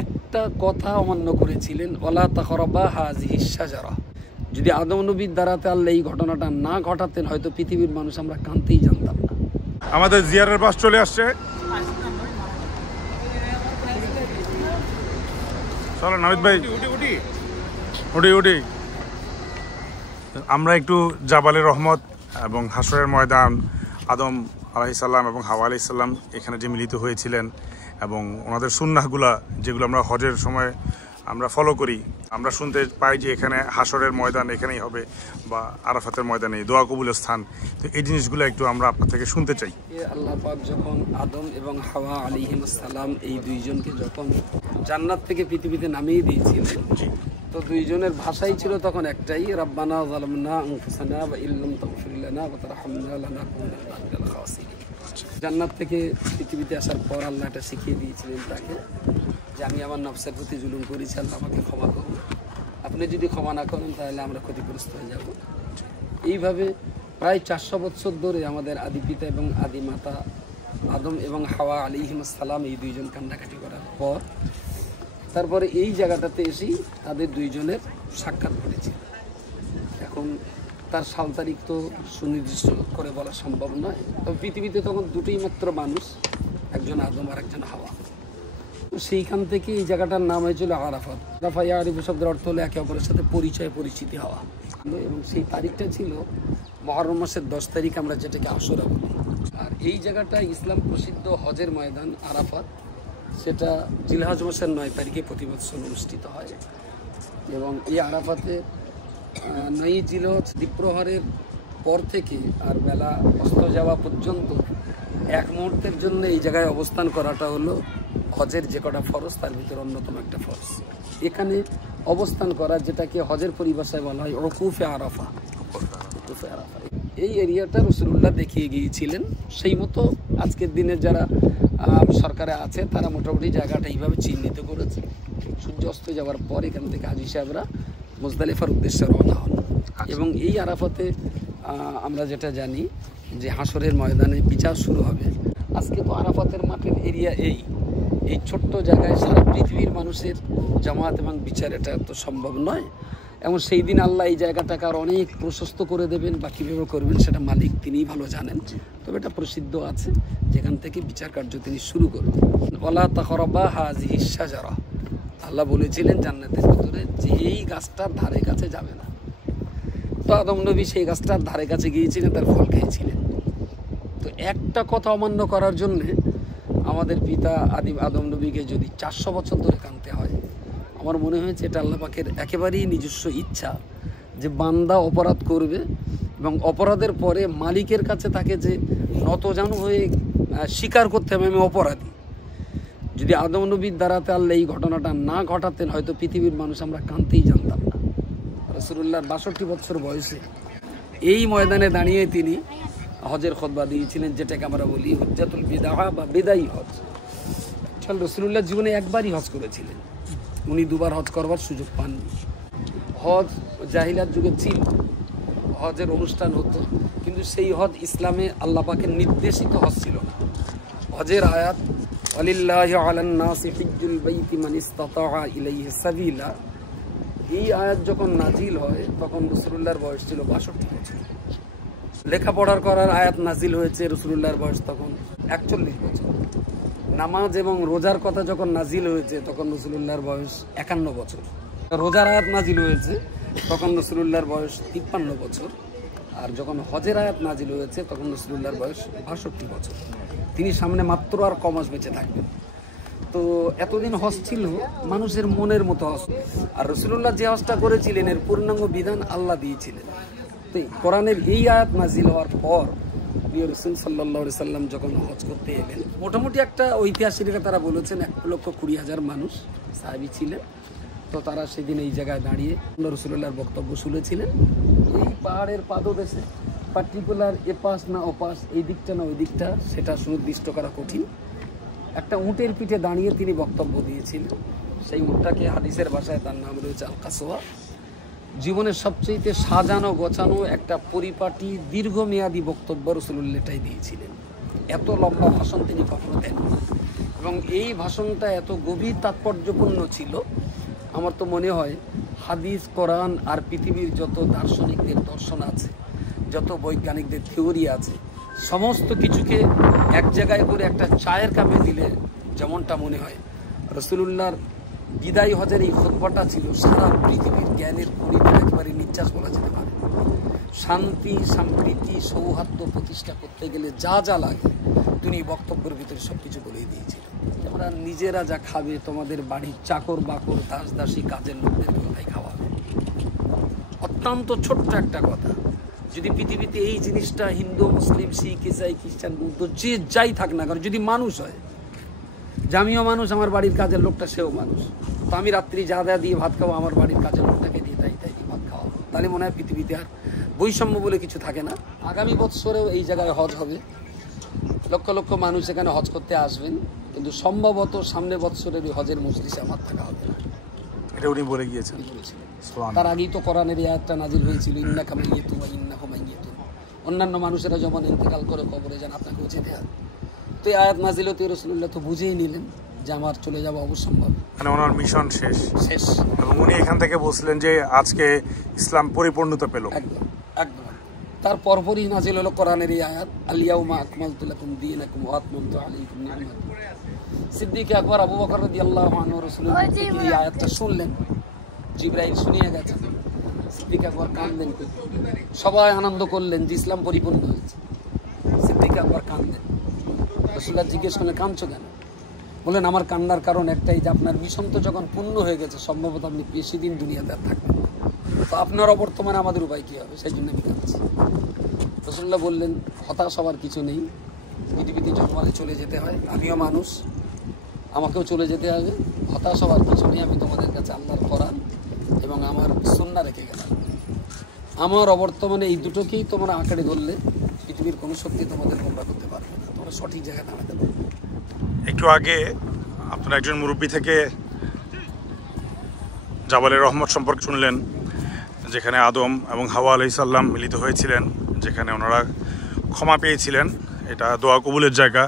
একটা কথা অমান্য করেছিলেন, ওয়ালা তাকরাবা হাযিহিশ শাজারা। যদি আদম নবীর দ্বারাতে আল্লাহ এই ঘটনাটা না ঘটাতেন হয়তো পৃথিবীর মানুষ আমরা কানতেই জানতাম না। আমাদের জিয়ারের বাস চলে আসছে, চলো নামিদ ভাই উঠি। আমরা একটু জাবালে রহমত এবং হাসরের ময়দান, আদম আলাইহিস সালাম এবং হাওয়া আলাইহিস সালাম এখানে যে মিলিত হয়েছিলেন এবং ওনাদের সুন্নাহগুলা যেগুলো আমরা হজের সময় আমরা ফলো করি, আমরা শুনতে পাই যে এখানে হাসরের ময়দান এখানেই হবে বা আরাফাতের ময়দানে দোয়া কবুলের স্থান। তো এই জিনিসগুলো একটু আমরা আপনার থেকে শুনতে চাই। আল্লাহ পাক যখন আদম এবং হাওয়া আলাইহিস সালাম এই দুইজনকে যখন জান্নাত থেকে পৃথিবীতে নামিয়ে দিয়েছিলেন, তো দুইজনের ভাষাই ছিল তখন একটাই, রাব্বানা যালামনা আনফুসানা ওয়া ইল্লাম তাগফির লানা ওয়া তারহামনা লানাকুনান্না মিনাল খাসিরিন। জান্নাত থেকে পৃথিবীতে আসার পর আল্লাহ এটা শিখিয়ে দিয়েছিলেন তাকে যে আমি আমার নফসের প্রতি জুলুম করেছি, আল্লাহ আমাকে ক্ষমা করুন, আপনি যদি ক্ষমা না করেন তাহলে আমরা ক্ষতিগ্রস্ত হয়ে যাব। এইভাবে প্রায় 400 বছর ধরে আমাদের আদি পিতা এবং আদি মাতা আদম এবং হাওয়া আলাইহিস সালাম এই দুইজন কান্নাকাটি করার পর তারপরে এই জায়গাটাতে এসেই তাদের দুইজনের সাক্ষাৎ ঘটেছে। এখন তার সাল তারিখ তো সুনির্দিষ্ট করে বলা সম্ভব নয়, তবে পৃথিবীতে তখন দুটোই মাত্র মানুষ, একজন আদম আর একজন হাওয়া। সেইখান থেকে এই জায়গাটার নাম হয়েছিল আরাফাত। আরাফা আরবি শব্দের অর্থ হলো একে অপরের সাথে পরিচয় পরিচিতি হওয়া, এবং সেই তারিখটা ছিল মুহররম মাসের 10 তারিখ, আমরা যেটাকে আশুরা বলি। আর এই জায়গাটা ইসলাম প্রসিদ্ধ হজের ময়দান আরাফাত, সেটা জিলহজ মাসের 9 তারিখে প্রতি বছর অনুষ্ঠিত হয়। এবং এই আরাফাতে 9 জিলহজ দ্বীপ্রহরের পর থেকে আর বেলা অস্ত যাওয়া পর্যন্ত এক মুহূর্তের জন্য এই জায়গায় অবস্থান করাটা হলো হজের যে কটা ফরজ তার ভিতরে অন্যতম একটা ফরজ। এখানে অবস্থান করা, যেটাকে হজের পরিভাষায় বলা হয় ওকুফে আরাফা। এই এরিয়াটা রাসূলুল্লাহ দেখিয়ে গিয়েছিলেন, সেই মতো আজকের দিনে যারা সরকারে আছে তারা মোটামুটি জায়গাটা এইভাবে চিহ্নিত করেছে। সূর্য অস্ত যাওয়ার পর এখান থেকে হাজী সাহেবরা মুজদালিফার উদ্দেশ্যে রওনা হন। এবং এই আরাফাতে আমরা যেটা জানি যে হাসরের ময়দানে বিচার শুরু হবে। আজকে তো আরাফাতের মাঠের এরিয়া এই ছোট্ট জায়গায় সারা পৃথিবীর মানুষের জামাত এবং বিচার এটা তো সম্ভব নয়। এবং সেই দিন আল্লাহ এই জায়গাটাকে আর অনেক প্রশস্ত করে দেবেন, বা কীভাবে করবেন সেটা মালিক তিনিই ভালো জানেন। তবে এটা প্রসিদ্ধ আছে যেখান থেকে বিচার কার্য তিনি শুরু করবেন। ওয়ালা তাকরাবা হাযিহিশ শাজারা, আল্লাহ বলেছিলেন জান্নাতের ভিতরে যে এই গাছটার ধারে কাছে যাবে না। তো আদম নবী সেই গাছটার ধারে কাছে গিয়েছিলেন, তার ফল খেয়েছিলেন। তো একটা কথা অমান্য করার জন্যে আমাদের পিতা আদম নবীকে যদি 400 বছর ধরে কানতে হয়, আমার মনে হয়েছে এটা আল্লাহ পাকের একেবারেই নিজস্ব ইচ্ছা যে বান্দা অপরাধ করবে এবং অপরাধের পরে মালিকের কাছে তাকে যে নতজানু হয়ে স্বীকার করতে হবে আমি অপরাধী। যদি আদম নবীর দ্বারাতে আল্লাহ এই ঘটনাটা না ঘটাতেন হয়তো পৃথিবীর মানুষ আমরা কানতেই জানতাম না। রাসূলুল্লাহর 62 বছর বয়সে এই ময়দানে দাঁড়িয়ে তিনি হজের খুতবা দিয়েছিলেন, যেটাকে আমরা বলি হজ্জাতুল বিদা বা বিদায়ী হজ। রাসূলুল্লাহ জীবনে একবারই হজ করেছিলেন, উনি দুবার হজ করবার সুযোগ পাননি। হজ জাহিলিয়াত যুগে ছিল, হজের অনুষ্ঠান হতো, কিন্তু সেই হজ ইসলামে আল্লাহ পাকের নির্দেশিত হজ ছিল না। হজের আয়াত ওয়ালিল্লাহি আলান নাসি হিজ্জুল বাইতি মান ইসতাতা ইলাইহি সাবিলা, এই আয়াত যখন নাজিল হয় তখন রাসূলুল্লাহর বয়স ছিল 62 বছর। লেখাপড়ার করার আয়াত নাজিল হয়েছে, রাসূলুল্লাহর বয়স তখন 41 বছর। নামাজ এবং রোজার কথা যখন নাজিল হয়েছে তখন রাসূলুল্লাহর বয়স 51 বছর। রোজার আয়াত নাজিল হয়েছে তখন রাসূলুল্লাহর বয়স 53 বছর। আর যখন হজের আয়াত নাজিল হয়েছে তখন রাসূলুল্লাহর বয়স 62 বছর। তিনি সামনে মাত্র আর কম মাস বেঁচে থাকবেন। তো এতদিন হজ ছিল মানুষের মনের মতো হজ, আর রাসূলুল্লাহ যে হজটা করেছিলেন এর পূর্ণাঙ্গ বিধান আল্লাহ দিয়েছিলেন। তো কোরআনের এই আয়াত নাজিল হওয়ার পর প্রিয় রাসূল সাল্লাল্লাহু আলাইহি সাল্লাম যখন হজ করতে এলেন, মোটামুটি একটা ঐতিহাসিকরা তারা বলেছেন 1,20,000 মানুষ সাহাবী ছিলেন। তো তারা সেদিন এই জায়গায় দাঁড়িয়ে রাসূলুল্লাহর বক্তব্য শুনেছিলেন। এই পাহাড়ের পাদদেশে পার্টিকুলার এপাশ না ওপাশ, এই দিকটা না ওই দিকটা, সেটা সুনির্দিষ্ট করা কঠিন। একটা উটের পিঠে দাঁড়িয়ে তিনি বক্তব্য দিয়েছিলেন। সেই উটটাকে হাদিসের ভাষায় তার নাম রয়েছে আল কাসওয়া। জীবনের সবচেয়ে সাজানো গোছানো একটা পরিপাটি দীর্ঘমেয়াদী বক্তব্য রাসূলুল্লাহ এটাই দিয়েছিলেন। এত লম্বা ভাষণ তিনি কখনো দেন। এবং এই ভাষণটা এত গভীর তাৎপর্যপূর্ণ ছিল, আমার তো মনে হয় হাদিস, কোরআন আর পৃথিবীর যত দার্শনিকদের দর্শন আছে, যত বৈজ্ঞানিকদের থিওরি আছে, সমস্ত কিছুকে এক জায়গায় করে একটা চায়ের কাপে দিলে যেমনটা মনে হয়, রাসূলুল্লাহর বিদায় হজের এই খুতবাটা ছিল সারা পৃথিবীর জ্ঞানের খনিতে একেবারে নিঃশ্বাস বলা যেতে পারে। শান্তি, সম্প্রীতি, সৌহার্দ্য প্রতিষ্ঠা করতে গেলে যা যা লাগে তিনি বক্তব্যের ভিতরে সব কিছু বলেই দিয়েছিল। তোমরা নিজেরা যা খাবে, তোমাদের বাড়ির চাকর বাকর, দাস দাসী, কাজের লোকদেরকে কোথায় খাওয়াবে। অত্যন্ত ছোট্ট একটা কথা। যদি পৃথিবীতে এই জিনিসটা হিন্দু, মুসলিম, শিখ, ইসাই, খ্রিস্টান, বৌদ্ধ যে যাই থাক না কারণ যদি মানুষ হয়, যে আমিও মানুষ, আমার বাড়ির কাজের লোকটা সেও মানুষ, তো আমি রাত্রি যা যা দিয়ে ভাত খাবো আমার বাড়ির কাজের লোকটাকে দিয়ে তাই দিয়ে ভাত খাওয়াবো, তাহলে মনে হয় পৃথিবীতে আর বৈষম্য বলে কিছু থাকে না। আগামী বৎসরেও এই জায়গায় হজ হবে, লক্ষ লক্ষ মানুষ এখানে হজ করতে আসবেন, কিন্তু সম্ভবত সামনে বৎসরের ওই হজের মজলিসে আমার থাকা হবে না, এটা উনি বলে গিয়েছেন। তার আগেই তো কোরআনের এই আয়াতটা নাজিল হয়েছিল, ইন্নাকা মাইয়িতুন ওয়া ইন্নাহুম মাইয়িতুন, অন্যান্য মানুষেরা যেমন ইন্তেকাল করে কবরে যান, আপনাকেও যেতে হবে। তো এই আয়াত নাজিল হতে রাসূলুল্লাহ তো বুঝেই নিলেন যে আমার চলে যাওয়া অবশ্যম্ভাবী, মানে ওনার মিশন শেষ। এবং উনি এখান থেকে বলছিলেন যে আজকে ইসলাম পরিপূর্ণতা পেল। একদম একদম। তার পরপরই নাজিল হলো কোরআনের এই আয়াত, আল ইয়াউমা আকমালতু লাকুম দীনাকুম ওয়া আতমামতু আলাইকুম নি'মাতি। সিদ্দিক আকবর আবু বকর রাদিয়াল্লাহু আনহু রাসূলুল্লাহ থেকে এই আয়াতটা শুনলেন, জিবরাইল শুনিয়ে গেছেন, সিদ্দিক আকবর কাঁদলেন, সবাই আনন্দ করলেন যে ইসলাম পরিপূর্ণ হয়েছে। সিদ্দিক আকবর কাঁদলেন, রাসূলুল্লাহ জিজ্ঞেস করলেন কাঁদছো কেন? বললেন আমার কান্নার কারণ একটাই যে আপনার মিশন তো যখন পূর্ণ হয়ে গেছে সম্ভবত আপনি বেশি দিন দুনিয়াতে আর থাকবেন না, তো আপনার অবর্তমানে আমাদের উপায় কী হবে, সেই জন্য আমি কাঁদছি। রাসূলুল্লাহ বললেন হতাশ হওয়ার কিছু নেই, পৃথিবীতে জন্মালে চলে যেতে হয়, আমিও মানুষ, আমাকেও চলে যেতে হবে, হতাশ হওয়ার কিছু নেই। আমি তোমাদের কাছে আল্লাহর কোরআন এবং আমার সুন্নাহ রেখে গেলাম, আমার অবর্তমানে এই দুটোকেই তোমরা আঁকড়ে ধরলে পৃথিবীর কোনো শক্তি তোমাদের গোমরা করতে পারবে না, তোমরা সঠিক জায়গায় দাঁড়াতে পারবে। একটু আগে আপনারা একজন মুরব্বী থেকে জাবালে রহমত সম্পর্কে শুনলেন, যেখানে আদম এবং হাওয়া আলাইহিস সালাম মিলিত হয়েছিলেন, যেখানে ওনারা ক্ষমা পেয়েছিলেন। এটা দোয়া কবুলের জায়গা,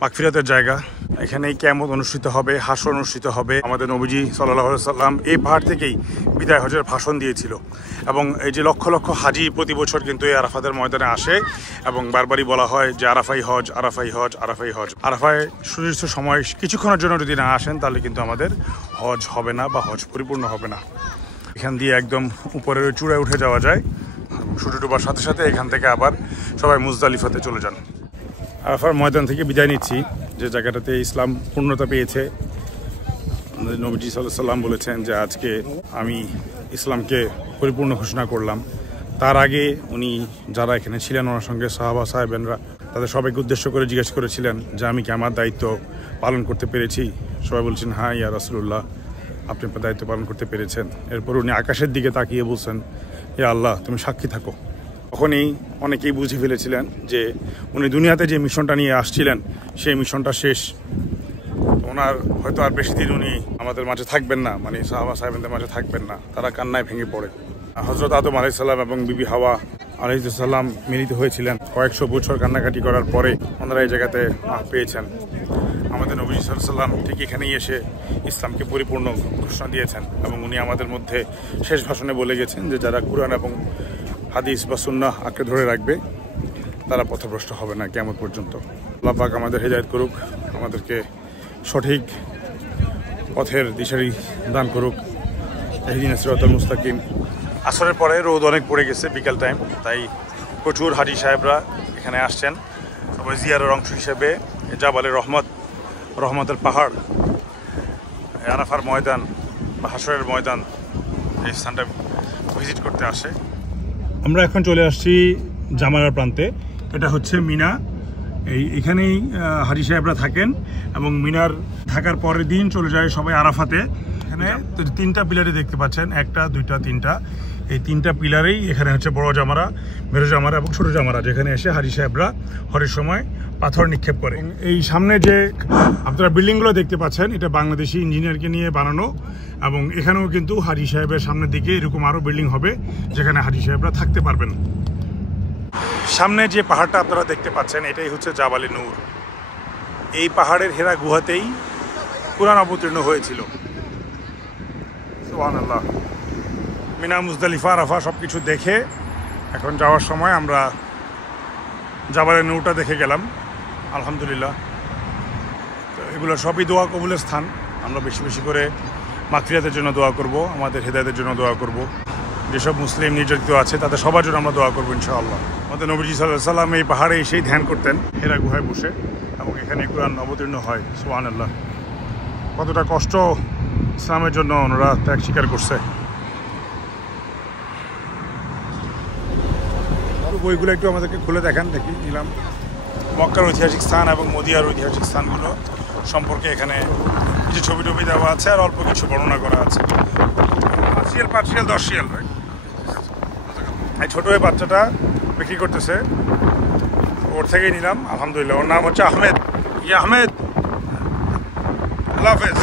মাগফিরাতের জায়গা। এখানেই কিয়ামত অনুষ্ঠিত হবে, হাসর অনুষ্ঠিত হবে। আমাদের নবীজি সাল্লাল্লাহু আলাইহি সাল্লাম এই পাহাড় থেকেই বিদায় হজের ভাষণ দিয়েছিল। এবং এই যে লক্ষ লক্ষ হাজি প্রতি বছর কিন্তু এই আরাফাতের ময়দানে আসে এবং বারবারই বলা হয় যে আরাফাই হজ, আরাফাই হজ, আরাফাই হজ। আরাফায় সুনির্দিষ্ট সময় কিছুক্ষণের জন্য যদি না আসেন তাহলে কিন্তু আমাদের হজ হবে না বা হজ পরিপূর্ণ হবে না। এখান দিয়ে একদম উপরের চূড়ায় উঠে যাওয়া যায় এবং সূর্য ডোবার সাথে সাথে এখান থেকে আবার সবাই মুজদালিফাতে চলে যান। আরাফার ময়দান থেকে বিদায় নিচ্ছি, যে জায়গাটাতে ইসলাম পূর্ণতা পেয়েছে। নবীজি সাল্লাল্লাহু আলাইহি সাল্লাম বলেছেন যে আজকে আমি ইসলামকে পরিপূর্ণ ঘোষণা করলাম। তার আগে উনি যারা এখানে ছিলেন ওনার সঙ্গে সাহাবা সাহেবেনরা, তাদের সবাইকে উদ্দেশ্য করে জিজ্ঞেস করেছিলেন যে আমি কি আমার দায়িত্ব পালন করতে পেরেছি? সবাই বলছেন হ্যাঁ ইয়া রাসূলুল্লাহ, আপনি আপনার দায়িত্ব পালন করতে পেরেছেন। এরপর উনি আকাশের দিকে তাকিয়ে বলছেন ইয়া আল্লাহ তুমি সাক্ষী থাকো। তখনই অনেকেই বুঝে ফেলেছিলেন যে উনি দুনিয়াতে যে মিশনটা নিয়ে আসছিলেন সেই মিশনটা শেষ, ওনার হয়তো আর বেশি দিন উনি আমাদের মাঝে থাকবেন না, মানে সাহাবা সাহেবদের মাঝে থাকবেন না। তারা কান্নায় ভেঙে পড়ে। হযরত আদম আলাইহিস সালাম এবং বিবি হাওয়া আলাইহিস সালাম মিলিত হয়েছিলেন। কয়েকশো বছর কান্নাকাটি করার পরে ওনারা এই জায়গাতে পেয়েছেন। আমাদের নবী সাল্লাল্লাহু আলাইহি সাল্লাম ঠিক এখানেই এসে ইসলামকে পরিপূর্ণ ঘোষণা দিয়েছেন এবং উনি আমাদের মধ্যে শেষ ভাষণে বলে গেছেন যে যারা কুরআন এবং হাদিস বা সুন্নাহ আঁকড়ে ধরে রাখবে তারা পথভ্রষ্ট হবে না কিয়ামত পর্যন্ত। আল্লাহ পাক আমাদের হেদায়েত করুক, আমাদেরকে সঠিক পথের দিশারি দান করুক। ইহদিনাস সিরাতাল মুস্তাকিম। আসরের পরে রোদ অনেক পড়ে গেছে, বিকেল টাইম, তাই প্রচুর হাজি সাহেবরা এখানে আসছেন। সবাই জিয়ারের অংশ হিসেবে জাবালে রহমত, রহমতের পাহাড়, আরাফার ময়দান বা হাসরের ময়দান, এই স্থানটা ভিজিট করতে আসে। আমরা এখন চলে আসছি জামারার প্রান্তে। এটা হচ্ছে মিনা। এখানেই হাজি সাহেবরা থাকেন এবং মিনার থাকার পরের দিন চলে যায় সবাই আরাফাতে। এখানে তিনটা পিলারে দেখতে পাচ্ছেন, একটা দুইটা তিনটা, এই তিনটা পিলারেই এখানে হচ্ছে বড় জামারা, মেরু জামারা এবং ছোট জামারা, যেখানে এসে হাজি সাহেবরা হরের সময় পাথর নিক্ষেপ করে। এই সামনে যে আপনারা বিল্ডিংগুলো দেখতে পাচ্ছেন এটা বাংলাদেশি ইঞ্জিনিয়ারকে নিয়ে বানানো এবং এখানেও কিন্তু হাজি সাহেবের সামনের দিকে এরকম আরও বিল্ডিং হবে যেখানে হাজি সাহেবরা থাকতে পারবেন। সামনে যে পাহাড়টা আপনারা দেখতে পাচ্ছেন এটাই হচ্ছে জাবালে নূর। এই পাহাড়ের হেরা গুহাতেই কুরআন অবতীর্ণ হয়েছিল। সুবহানাল্লাহ। মিনা, মুজদালিফা, আরাফা সব কিছু দেখে এখন যাওয়ার সময় আমরা জাবালে নূরটা দেখে গেলাম, আলহামদুলিল্লাহ। তো এগুলো সবই দোয়া কবুলের স্থান। আমরা বেশি বেশি করে মাগফিরাতের জন্য দোয়া করব, আমাদের হেদায়েতের জন্য দোয়া করব। যেসব মুসলিম নির্যাতিত আছে তাদের সবার জন্য আমরা দোয়া করবো ইনশাআল্লাহ। আমাদের নবীজি সাল্লাল্লাহু আলাইহি সাল্লাম এই পাহাড়ে এসেই ধ্যান করতেন হেরা গুহায় বসে, এবং এখানে কুরআন অবতীর্ণ হয়। সুবহানাল্লাহ। কতটা কষ্ট ইসলামের জন্য ওনারা ত্যাগ স্বীকার করছে। বইগুলো একটু আমাদেরকে খুলে দেখান, দেখি নিলাম। মক্কার ঐতিহাসিক স্থান এবং মদিয়ার ঐতিহাসিক স্থানগুলো সম্পর্কে এখানে কিছু ছবি টবি দেওয়া আছে, আর অল্প কিছু বর্ণনা করা আছে। Partial 10 Real. এই ছোট এই বাচ্চাটা বিক্রি করতেছে, ওর থেকেই নিলাম, আলহামদুলিল্লাহ। ওর নাম হচ্ছে আহমেদ। আহমেদ, আল্লাহ হাফেজ।